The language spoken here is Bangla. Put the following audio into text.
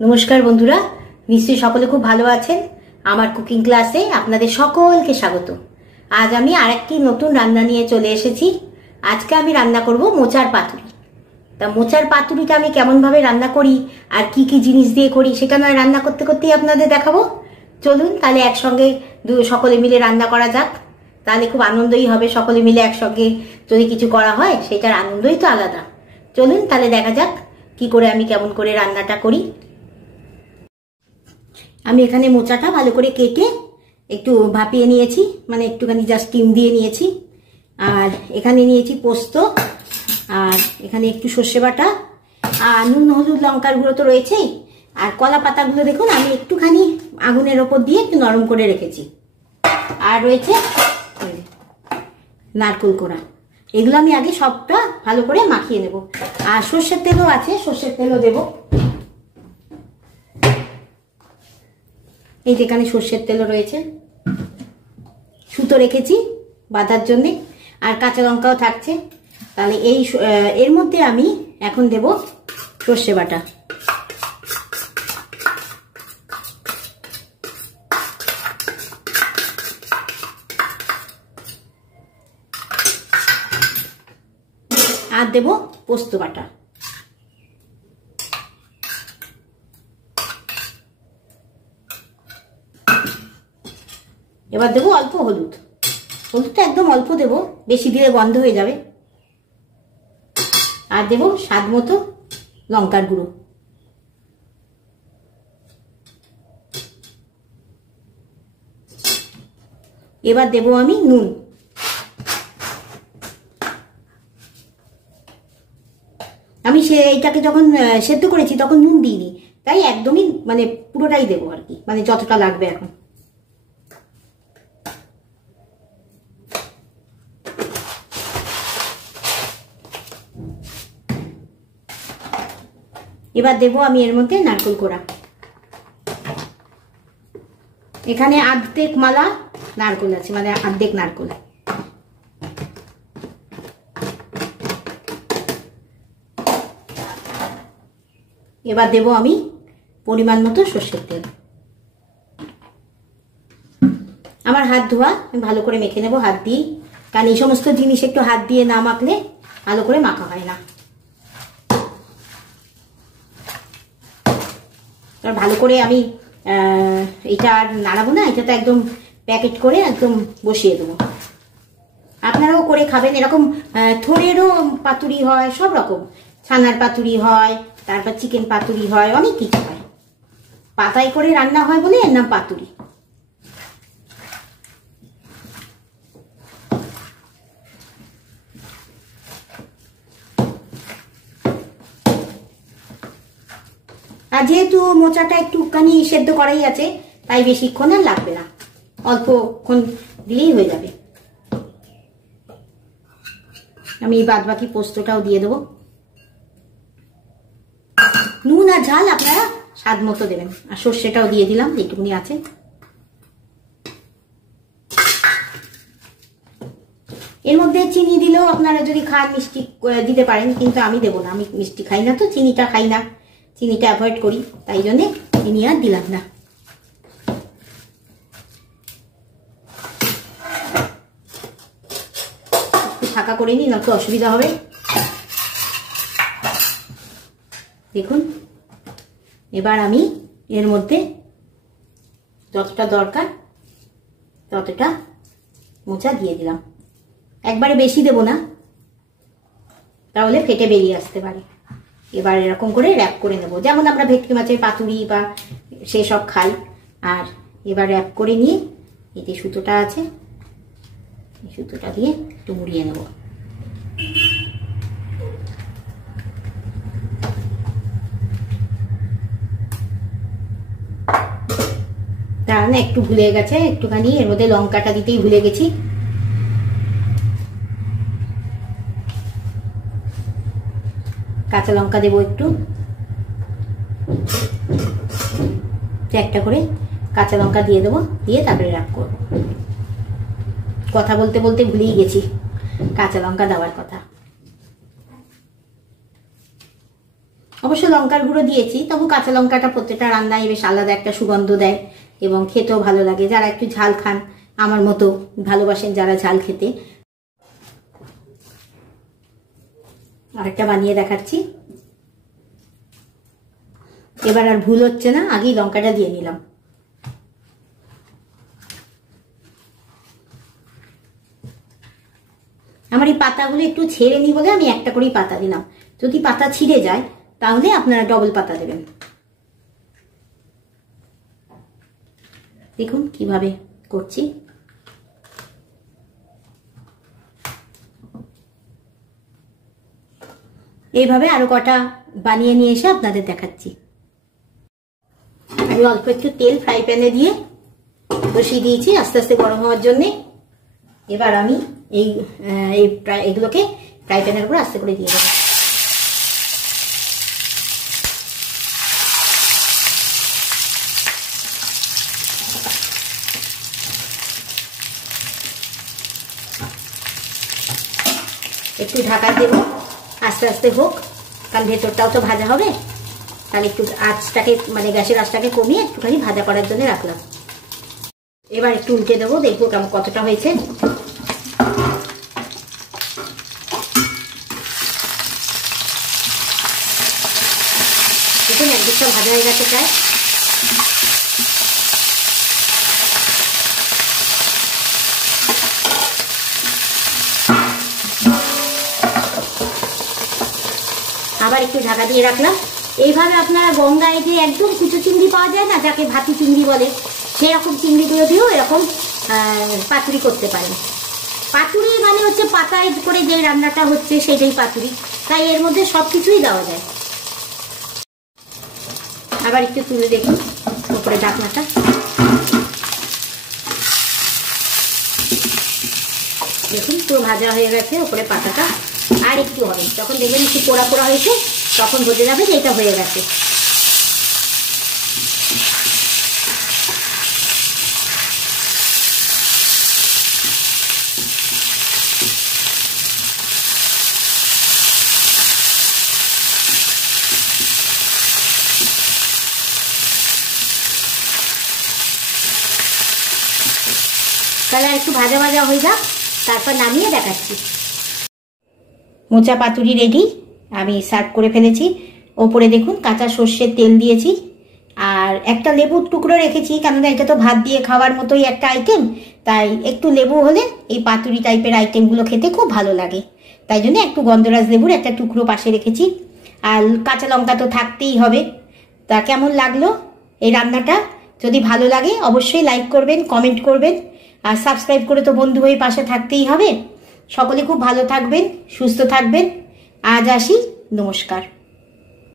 নমস্কার বন্ধুরা, নিশ্চয়ই সকলে খুব ভালো আছেন। আমার কুকিং ক্লাসে আপনাদের সকলকে স্বাগত। আজ আমি আরেকটি নতুন রান্না নিয়ে চলে এসেছি। আজকে আমি রান্না করব মোচার পাতুরি। তা মোচার পাতুরিটা আমি কেমনভাবে রান্না করি আর কি কি জিনিস দিয়ে করি সেটা নয় রান্না করতে করতেই আপনাদের দেখাবো। চলুন তাহলে একসঙ্গে সকলে মিলে রান্না করা যাক। তাহলে খুব আনন্দই হবে। সকলে মিলে একসঙ্গে যদি কিছু করা হয় সেটার আনন্দই তো আলাদা। চলুন তাহলে দেখা যাক কি করে আমি কেমন করে রান্নাটা করি। আমি এখানে মোচাটা ভালো করে কেটে একটু ভাপিয়ে নিয়েছি, মানে একটুখানি জাস্ট স্টিম দিয়ে নিয়েছি। আর এখানে নিয়েছি পোস্ত, আর এখানে একটু সর্ষে বাটা, আর নুন হলুদ লঙ্কার গুঁড়ো তো রয়েছেই। আর কলা পাতাগুলো দেখুন আমি একটুখানি আগুনের ওপর দিয়ে একটু নরম করে রেখেছি। আর রয়েছে নারকেল কোড়া। এগুলো আমি আগে সবটা ভালো করে মাখিয়ে নেব। আর সর্ষের তেলও আছে, সর্ষের তেলও দেবো। এই যেখানে সর্ষের তেলও রয়েছে, সুতো রেখেছি বাঁধার জন্যে, আর কাঁচা লঙ্কাও থাকছে। তাহলে এর মধ্যে আমি এখন দেব সর্ষে বাটা। আর দেব পোস্ত বাটা। এবার দেবো অল্প হলুদ। হলুদটা একদম অল্প দেব, বেশি দিলে গন্ধ হয়ে যাবে। আর দেব স্বাদ মতো লঙ্কার গুঁড়ো। এবার দেব আমি নুন। আমি এইটাকে যখন সেদ্ধ করেছি তখন নুন দিইনি, তাই একদমই মানে পুরোটাই দেবো আর কি, মানে যতটা লাগবে এখন। এবার দেবো আমি এর মধ্যে নারকেল কোড়া। এখানে অর্ধেক মালা নারকেল আছে, মানে অর্ধেক নারকেল। এবার দেবো আমি পরিমাণ মতো সর্ষের তেল। আমার হাত ধোয়া, আমি ভালো করে মেখে নেবো হাত দিয়ে, কারণ এই সমস্ত জিনিস একটু হাত দিয়ে না মাখলে ভালো করে মাখা হয় না। ভালো করে আমি এটা আর নাড়াবো না, এটা তো একদম প্যাকেট করে একদম বসিয়ে দেবো। আপনারাও করে খাবেন। এরকম থোড়েরও পাতুরি হয়, সব রকম ছানার পাতুরি হয়, তারপর চিকেন পাতুরি হয়, অনেক কিছু হয়। পাতায় করে রান্না হয় বলে এর নাম পাতুরি। আর যেহেতু মোচাটা একটুখানি সেদ্ধ করাই আছে, তাই বেশিক্ষণ আর লাগবে না, অল্পক্ষণ দিলেই হয়ে যাবে। আমি বাদ বাকি পোস্তটাও দিয়ে দেবো। নুন আর ঝাল আপনারা স্বাদ মতো দেবেন। আর সর্ষেটাও দিয়ে দিলাম, এইটুকুনি আছে। এর মধ্যে চিনি দিলেও আপনারা যদি খান মিষ্টি দিতে পারেন, কিন্তু আমি দেবো না, আমি মিষ্টি খাই না, তো চিনিটা খাই না, চিনিটা অ্যাভয়েড করি, তাই জন্যে চিনি আর দিলাম না। একটু ফাঁকা করে নিই, না তো অসুবিধা হবে। দেখুন এবার আমি এর মধ্যে যতটা দরকার ততটা মোচা দিয়ে দিলাম। একবারে বেশি দেব না, তাহলে ফেটে বেরিয়ে আসতে পারে। এবার এরকম করে র্যাপ করে নেব, যেমন আমরা ভেটকি মাছের পাতুরি বা সেসব খাই। আর এবার র্যাপ করে নিয়ে এই যে সুতোটা আছে, এই সুতোটা দিয়ে একটু মুড়িয়ে নেব। তার না একটু ভুলে গেছে, একটুখানি এর মধ্যে লঙ্কাটা দিতেই ভুলে গেছি। কাঁচা লঙ্কা দেবো একটু, একটা করে কাঁচা লঙ্কা দিয়ে দেবো, দিয়ে তারপরে র্যাপ করবো। কথা বলতে বলতে ভুলেই গেছি কাঁচা লঙ্কা দেওয়ার কথা। অবশ্য লঙ্কার গুঁড়ো দিয়েছি, তবু কাঁচা লঙ্কাটা প্রত্যেকটা রান্নায় বেশ আলাদা একটা সুগন্ধ দেয় এবং খেতেও ভালো লাগে। যারা একটু ঝাল খান, আমার মতো ভালোবাসেন যারা ঝাল খেতে। আরেকটা বানিয়ে দেখাচ্ছি। এবার আর ভুল হচ্ছে না, আগেই লঙ্কাটা দিয়ে নিলাম। আমার এই পাতাগুলো একটু ছেড়ে নি বলে আমি একটা করেই পাতা দিলাম। যদি পাতা ছিঁড়ে যায় তাহলে আপনারা ডবল পাতা দেবেন। দেখুন কিভাবে করছি। এইভাবে আরো কটা বানিয়ে নিয়ে এসে আপনাদের দেখাচ্ছি। আমি অল্প একটু তেল ফ্রাই প্যানে দিয়ে বসিয়ে দিয়েছি আস্তে আস্তে গরম হওয়ার জন্য। এবার আমি এগুলোকে ফ্রাই প্যানের উপর আস্তে করে দিয়ে দেবো। একটু ঢাকা দেবো, আস্তে আস্তে হোক, কারণ ভেতরটাও তো ভাজা হবে। তাহলে একটু আঁচটাকে মানে গ্যাসের আঁচটাকে কমিয়ে একটুখানি ভাজা করার জন্য রাখলাম। এবার একটু উল্টে দেবো, দেখবো কেমন কতটা হয়েছে। দেখুন একদিকটা ভাজা হয়ে গেছে প্রায়। আবার একটু ঢাকা দিয়ে রাখলাম। এইভাবে আপনারা গঙ্গায় যে একদম কুচো চিংড়ি পাওয়া যায় না, যাকে ভাতি চিংড়ি বলে, সেরকম চিংড়িগুলো দিয়েও এরকম পাতুরি করতে পারেন। পাতুরি মানে হচ্ছে পাতায় করে যে রান্নাটা হচ্ছে সেটাই পাতুরি, তাই এর মধ্যে সবকিছুই দেওয়া যায়। আবার একটু তুলে দেখি উপরে ঢাকনাটা। দেখুন পুরো ভাজা হয়ে গেছে উপরে পাতাটা। আর একটু হবে, যখন দেখবেন একটু পোড়া পোড়া হয়েছে তখন বোঝা যাবে যে এটা হয়ে গেছে। তাহলে একটু ভাজা ভাজা হয়ে যাক, তারপর নামিয়ে দেখাচ্ছি। মোচা পাতুরি রেডি, আমি সার্ভ করে ফেলেছি। ওপরে দেখুন কাঁচা সর্ষের তেল দিয়েছি, আর একটা লেবুর টুকরো রেখেছি, কেননা এটা তো ভাত দিয়ে খাওয়ার মতোই একটা আইটেম, তাই একটু লেবু হলে এই পাতুরি টাইপের আইটেমগুলো খেতে খুব ভালো লাগে। তাই জন্য একটু গন্ধরাজ লেবুর একটা টুকরো পাশে রেখেছি, আর কাঁচা লঙ্কা তো থাকতেই হবে। তা কেমন লাগলো এই রান্নাটা? যদি ভালো লাগে অবশ্যই লাইক করবেন, কমেন্ট করবেন, আর সাবস্ক্রাইব করে তো বন্ধু হয়ে পাশে থাকতেই হবে। সকলে খুব ভালো থাকবেন, সুস্থ থাকবেন। আজ আসি, নমস্কার।